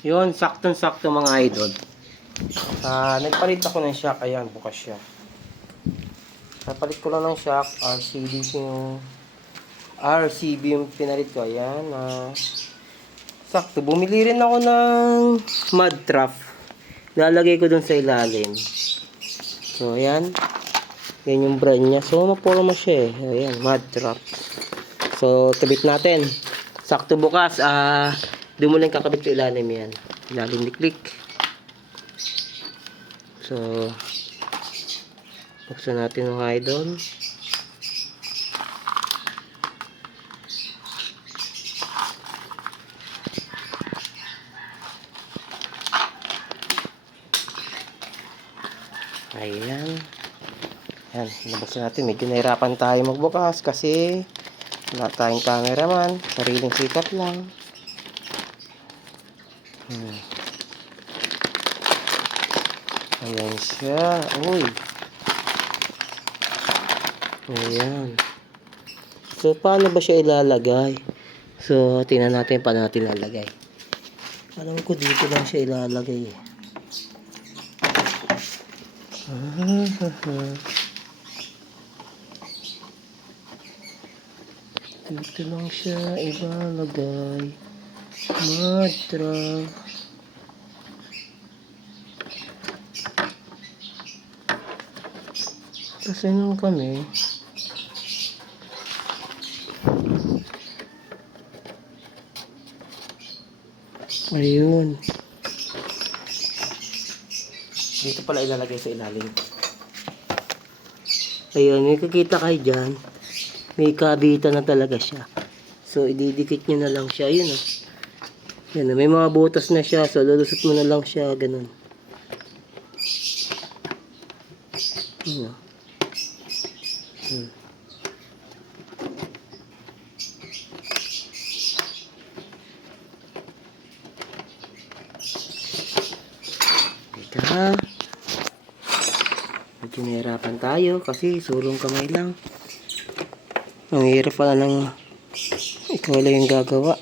Yun, saktong-sakto mga idol. Nagpalit ako ng shock. Ayan, bukas siya. Napalit ko lang ng shock. RCB yung pinalit ko. Ayan. Sakto. Bumili rin ako ng mud trap. Lalagay ko dun sa ilalim. So, ayan. Yan yung brand niya. So, maporma siya eh. Ayan, mud trap. So, kabit natin. Sakto bukas. Doon mo lang kakabit sa ilalim yan. Ilalim ni click. So, buksan natin yung idol. Ayan. Ayan, nabuksan natin. Medyo nahirapan tayo magbukas kasi wala tayong cameraman. Sariling sikap lang. Ayan siya. Uy. Ayan. So, paano ba siya ilalagay? So, tingnan natin paano natin ilalagay. Alam ko dito lang siya ilalagay eh. Dito lang siya ilalagay. Matra. Kasi nung kami ayun. Dito pala ilalagay sa ilalim. Ayun, may kakita kayo dyan. May kabitan na talaga siya. So, ididikit nyo na lang siya. Ayun oh. Yan, may mga butas na siya. So, lulusot mo na lang siya. Ganun. Ayun oh. Teka. Medyo nahirapan tayo kasi sulong kamay lang. Ang hirap pala ng ikaw lang yung gagawa.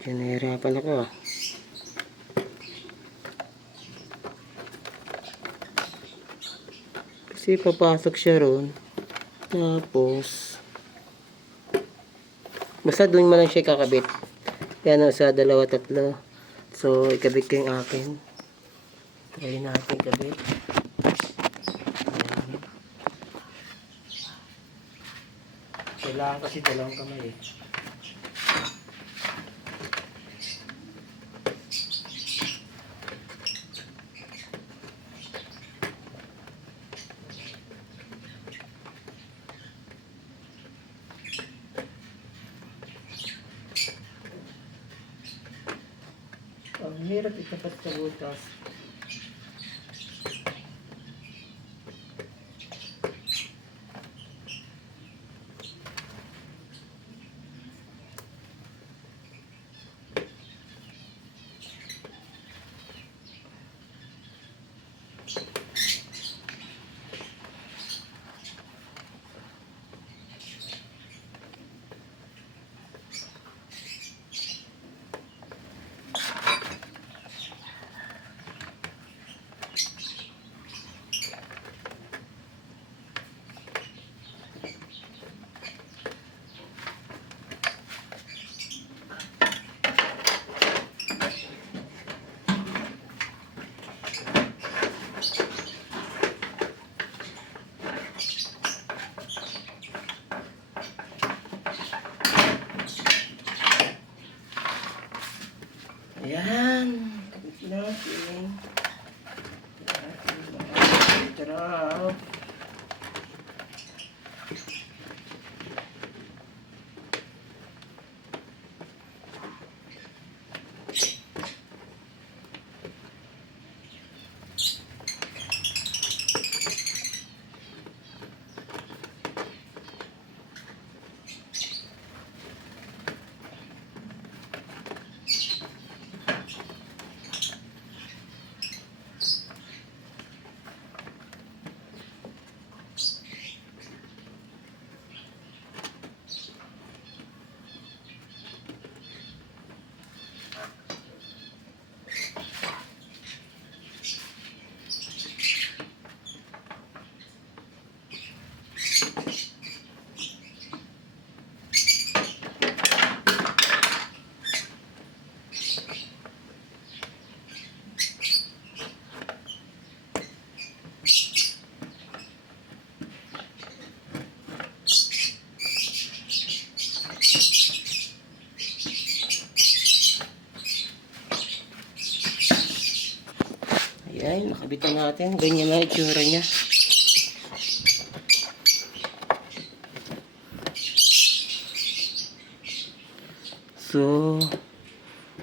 Medyo nahirapan ako ah. Kasi papasok siya ron. Tapos basta doon mo lang siya kakabit. Yan o, sa dalawa, tatlo. So, ikabit ko yung akin. Try natin ikabit. Ayan. Kailangan kasi dalawang kamay eh. Ang hirap itapat sa butas. Ayan. Kapit natin. Sarap. Kabitan natin. Ganyan na itsura niya. So,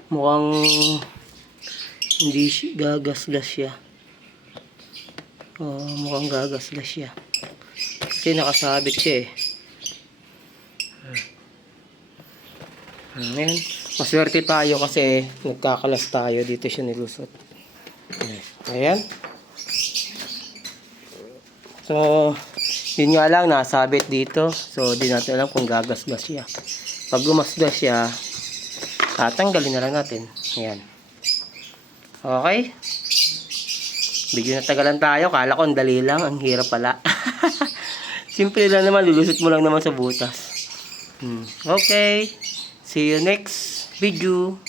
mukhang hindi gagasgas siya. Oh, mukhang gagasgas siya. Kasi nakasabit siya eh. Ayan. Maswerte tayo kasi nagkakalas tayo. Dito siya nilusot. Ayan. So, yun nga lang, nasabit dito. So, di natin alam kung gagasgas siya. Pag gumasgas siya, tatanggalin na lang natin. Ayan. Okay. Bigyan na tagalan tayo. Kala ko ang dali lang. Ang hirap pala. Simple lang naman. Lulusot mo lang naman sa butas. Okay. See you next video.